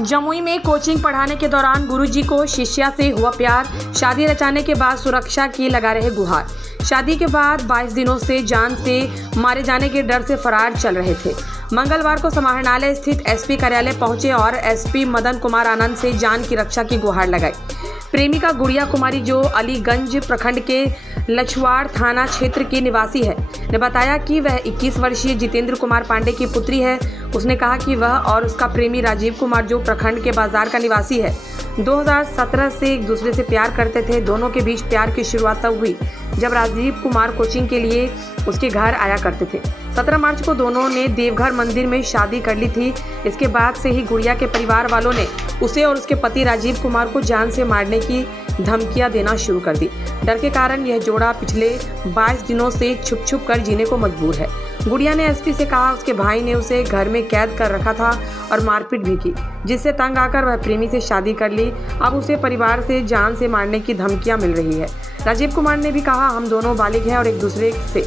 जमुई में कोचिंग पढ़ाने के दौरान गुरुजी को शिष्या से हुआ प्यार। शादी रचाने के बाद सुरक्षा की लगा रहे गुहार। शादी के बाद 22 दिनों से जान से मारे जाने के डर से फरार चल रहे थे। मंगलवार को समाहरणालय स्थित एसपी कार्यालय पहुंचे और एसपी मदन कुमार आनंद से जान की रक्षा की गुहार लगाई। प्रेमिका गुड़िया कुमारी, जो अलीगंज प्रखंड के लछवाड़ थाना क्षेत्र की निवासी है, ने बताया कि वह 21 वर्षीय जितेंद्र कुमार पांडे की पुत्री है। उसने कहा कि वह और उसका प्रेमी राजीव कुमार, जो प्रखंड के बाजार का निवासी है, 2017 से एक दूसरे से प्यार करते थे। दोनों के बीच प्यार की शुरुआत तब हुई जब राजीव कुमार कोचिंग के लिए उसके घर आया करते थे। 17 मार्च को दोनों ने देवघर मंदिर में शादी कर ली थी। इसके बाद से ही गुड़िया के परिवार वालों ने उसे और उसके पति राजीव कुमार को जान से मारने की धमकियां देना शुरू कर दी। डर के कारण यह जोड़ा पिछले 22 दिनों से छुप छुप कर जीने को मजबूर है। गुड़िया ने एसपी से कहा उसके भाई ने उसे घर में कैद कर रखा था और मारपीट भी की, जिससे तंग आकर वह प्रेमी से शादी कर ली। अब उसे परिवार से जान से मारने की धमकियां मिल रही है। राजीव कुमार ने भी कहा, हम दोनों बालिग हैं और एक दूसरे से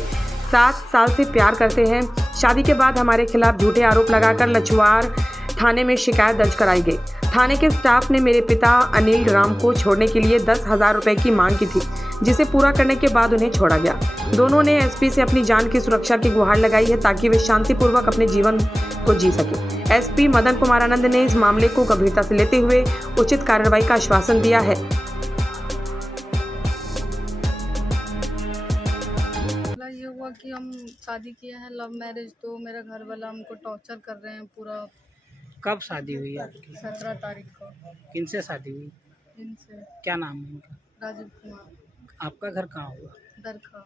7 साल से प्यार करते हैं। शादी के बाद हमारे खिलाफ झूठे आरोप लगाकर लछवाड़ थाने में शिकायत दर्ज कराई गई। थाने के स्टाफ ने मेरे पिता अनिल राम को छोड़ने के लिए 10,000 रुपए की मांग की थी, जिसे पूरा करने के बाद उन्हें छोड़ा गया। दोनों ने एसपी से अपनी जान की सुरक्षा की गुहार लगाई है ताकि वे शांतिपूर्वक अपने जीवन को जी सके। एसपी मदन कुमार आनंद ने इस मामले को गंभीरता से लेते हुए उचित कार्रवाई का आश्वासन दिया है। ये हुआ कि हम शादी किए हैं, लव मैरिज, तो मेरा घर वाला हमको टॉर्चर कर रहे हैं पूरा। कब शादी हुई आपकी? 17 तारीख को। किनसे शादी हुई? इनसे। क्या नाम है उनका? राजीव कुमार। आपका घर कहाँ हुआ? दरखा।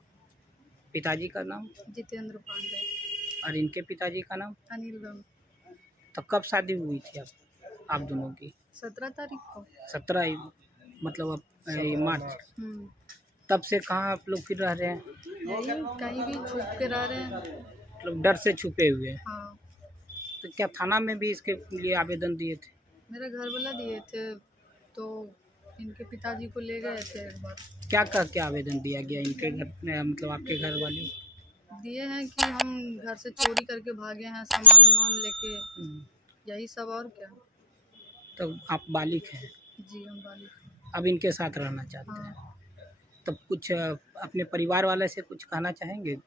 पिताजी का नाम? जितेंद्र पांडे। और इनके पिताजी का नाम? अनिल राम। तो कब शादी हुई थी आप दोनों की? 17 तारीख को। 17 मतलब अब ये मार्च। तब से कहाँ आप लोग फिर रह रहे हैं? यही कहीं भी छुप के रह रहे हैं। मतलब डर से छुपे हुए हैं। हाँ। तो क्या थाना में भी इसके लिए आवेदन दिए थे? मेरे घर वाला दिए थे, तो इनके पिताजी को ले गए थे एक बार। क्या कह के आवेदन दिया गया इनके घर में, मतलब आपके घर वाले? दिए हैं कि हम घर से चोरी करके भागे हैं, सामान वामान लेके, यही सब और क्या। तो आप बालिग हैं? जी, हम बालिग हैं। अब इनके साथ रहना चाहते हैं? हाँ। तब कुछ अपने परिवार वाले से कुछ कहना चाहेंगे?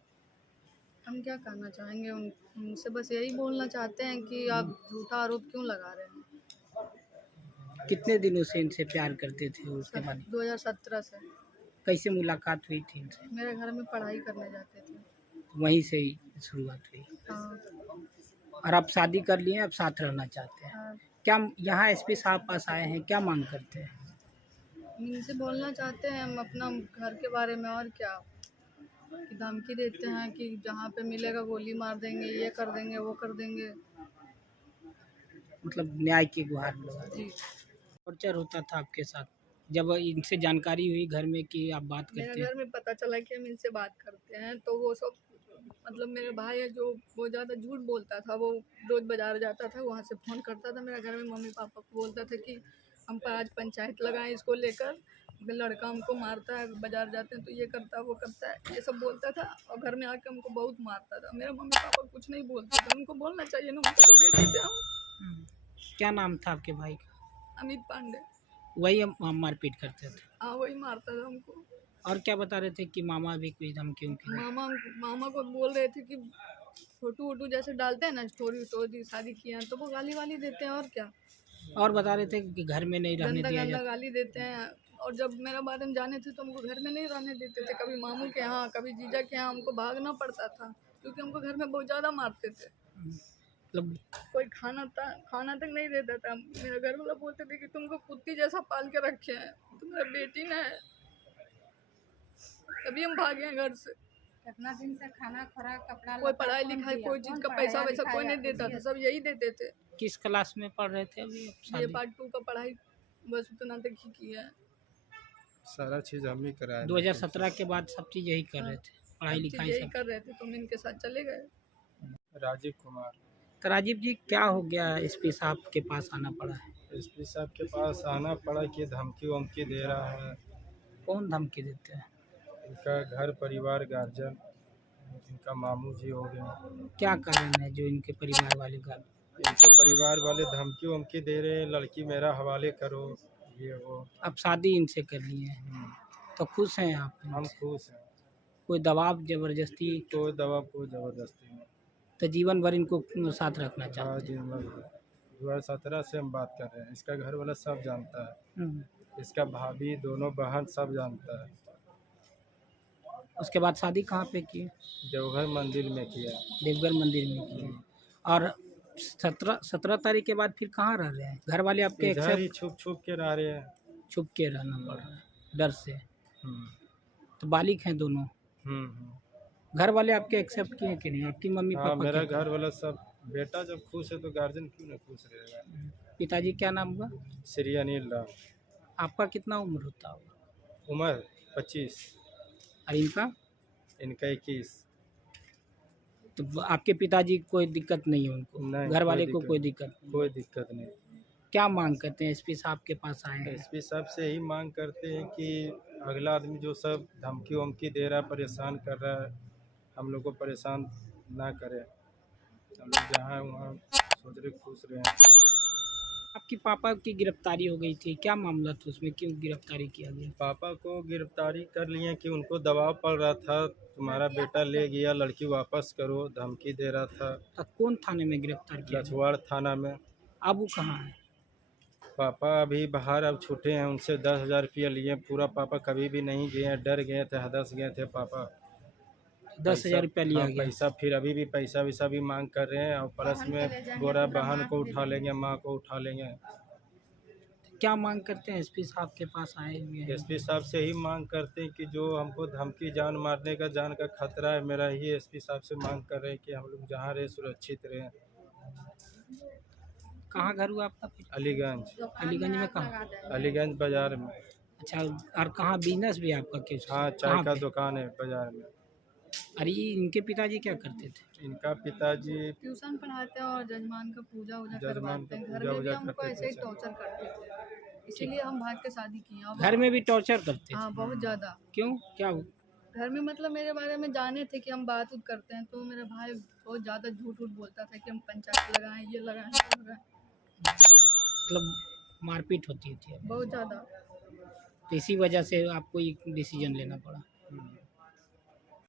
हम क्या कहना चाहेंगे, उनसे बस यही बोलना चाहते हैं कि आप झूठा आरोप क्यों लगा रहे हैं। कितने दिनों से इनसे प्यार करते थे उसके बाद? 2017 से। कैसे मुलाकात हुई थी इनसे? मेरे घर में पढ़ाई करने जाते थे। वहीं से ही शुरुआत हुई। हाँ। और आप शादी कर लिए, अब साथ रहना चाहते हैं? हाँ। क्या यहाँ एसपी साहब पास आए हैं, क्या मांग करते हैं? इनसे बोलना चाहते हैं हम अपना घर के बारे में, और क्या, कि धमकी देते हैं कि जहाँ पे मिलेगा गोली मार देंगे, ये कर देंगे, वो कर देंगे। मतलब न्याय की गुहार लगा। जी। टॉर्चर होता था आपके साथ जब इनसे जानकारी हुई घर में कि आप बात करते मेरे हैं? घर में पता चला कि हम इनसे बात करते हैं, तो वो सब, मतलब मेरे भाई है जो वो ज़्यादा झूठ बोलता था। वो रोज़ बाजार जाता था, वहाँ से फ़ोन करता था मेरे घर में मम्मी पापा को, बोलता था कि हम पर आज पंचायत लगाएं इसको लेकर, लड़का हमको मारता है, बाजार जाते हैं तो ये करता है, वो करता है, ये सब बोलता था। और घर में आके हमको बहुत मारता था। मेरे मम्मी पापा कुछ नहीं बोलते थे, उनको बोलना चाहिए ना, उनका तो बेटे थे हम। क्या नाम था आपके भाई का? अमित पांडे। वही हम मारपीट करते थे? हाँ, वही मारता था हमको। और क्या बता रहे थे कि मामा भी कोई धमकी उनकी? मामा को बोल रहे थे कि फोटो वोटो जैसे डालते हैं ना, स्टोरी शादी किए हैं, तो वो गाली वाली देते हैं, और क्या। और बता रहे थे कि घर में नहीं रहने दिया गंदा जाता? गाली देते हैं। और जब मेरा बारे में जाने थे तो हमको घर में नहीं रहने देते थे। कभी मामू के यहाँ, कभी जीजा के यहाँ हमको भागना पड़ता था, क्योंकि हमको घर में बहुत ज़्यादा मारते थे। मतलब कोई खाना तक नहीं देता था। मेरा घर वाला बोलते थे कि तुमको कुत्ती जैसा पाल के रखे हैं, तुम्हारा बेटी ना है। तभी हम भागे हैं घर से। कितना दिन से खाना खुराक कपड़ा कोई पढ़ाई लिखाई, कोई चीज़ का पैसा वैसा कोई नहीं देता था, सब यही देते थे। किस क्लास में पढ़ रहे थे अभी? ये पार्ट 2 का पढ़ाई बस उतना तक ही किया है। सारा चीज़ हम ही कराए। 2017 के बाद सब चीज़ यही कर रहे थे, पढ़ाई लिखाई यही सब? कर रहे थे, तो हम इनके साथ चले गए। राजीव कुमार। तो राजीव जी, क्या हो गया एसपी साहब के पास आना पड़ा है? एसपी साहब के पास आना पड़ा कि धमकी वमकी दे रहा है। कौन धमकी देते हैं? इनका घर परिवार गार्जियन, इनका मामू जी हो गए। क्या कारण है जो इनके परिवार वाले घर? इनके परिवार वाले धमकी वमकी दे रहे हैं, लड़की मेरा हवाले करो, ये वो। अब शादी इनसे कर ली है तो खुश हैं आप? हम खुश हैं, कोई दबाव जबरदस्ती? कोई दवा कोई ज़बरदस्ती नहीं। तो जीवन भर इनको साथ रखना हाँ चाहते जी, मतलब 2017 से हम बात कर रहे हैं, इसका घर वाला सब जानता है, हैं? इसका भाभी दोनों बहन सब जानता है। उसके बाद शादी कहाँ पे की? देवघर मंदिर में किया। देवघर मंदिर में की। और 17 तारीख के बाद फिर कहाँ रह रहे हैं? घर वाले आपके इधर ही एक्सेप्ट? छुप छुप के रह रहे हैं। छुप के रहना पड़ रहा है डर से। हम्म, तो बालिक हैं दोनों। घर वाले आपके एक्सेप्ट किए कि नहीं? आपकी मम्मी हाँ, पापा मेरा क्या? घर वाला सब, बेटा जब खुश है तो गार्जियन क्यों नहीं खुश रहेगा। पिताजी क्या नाम हुआ? श्री अनिल राम। आपका कितना उम्र होता होगा? उम्र 25, और इनका? इनका 21। तो आपके पिताजी को कोई दिक्कत नहीं है उनको? नहीं, घर कोई वाले को दिक्कत कोई दिक्कत नहीं? कोई दिक्कत नहीं। क्या मांग करते हैं? एसपी साहब के पास आए हैं। एसपी साहब से यही मांग करते हैं कि अगला आदमी जो सब धमकी वमकी दे रहा है, परेशान कर रहा है, हम लोग को परेशान ना करे। हम लोग जहाँ हैं वहाँ सोच रहे खुश रहें। आपकी पापा की गिरफ्तारी हो गई थी, क्या मामला था उसमें, क्यों गिरफ्तारी किया गया? पापा को गिरफ्तारी कर लिए कि उनको दबाव पड़ रहा था, तुम्हारा बेटा ले गया, लड़की वापस करो, धमकी दे रहा था। तो कौन थाने में गिरफ्तार किया गया? लछवाड़ थाना में। अब वो कहाँ है? पापा अभी बाहर अब छूटे हैं, उनसे 10,000 रुपया लिए। पूरा पापा कभी भी नहीं गए हैं, डर गए थे, हदस गए थे पापा। 10,000 रुपया लिया हाँ, गया। पैसा फिर अभी भी पैसा वैसा भी मांग कर रहे हैं, और प्लस में बोरा बहन को उठा लेंगे, माँ को उठा लेंगे। क्या मांग करते हैं? एसपी साहब के पास आए हुए हैं। एसपी साहब से ही मांग करते हैं कि जो हमको धमकी जान मारने का, जान का खतरा है, मेरा ही एसपी साहब से मांग कर रहे हैं कि हम लोग जहाँ रहे सुरक्षित रहें। कहाँ घर हुआ आपका? अलीगंज। अलीगंज में कहाँ? अलीगंज बाजार में। अच्छा, और कहाँ बिजनेस भी है आपका कुछ? हाँ, चाय कहाँ का पे? दुकान है बाजार में। अरे इनके पिताजी क्या करते थे? इनका पिताजी ट्यूशन पढ़ाते हैं और जजमान का पूजा वूजा जजमान करवाते हैं। का घर पूजा में भी वूजा हमको करते ऐसे ही थे। टॉर्चर करते थे, इसीलिए हम भाग के शादी किए। अब घर में भी टॉर्चर करते थे? हाँ, बहुत ज़्यादा। क्यों, क्या घर में मतलब मेरे बारे में जाने थे कि हम बात उत करते हैं, तो मेरा भाई बहुत ज़्यादा झूठ उठ बोलता था कि हम पंचायत लगाएं, ये लगाएं, वो लगाएं। मतलब मारपीट होती थी? बहुत ज़्यादा। तो इसी वजह से आपको एक डिसीजन लेना पड़ा।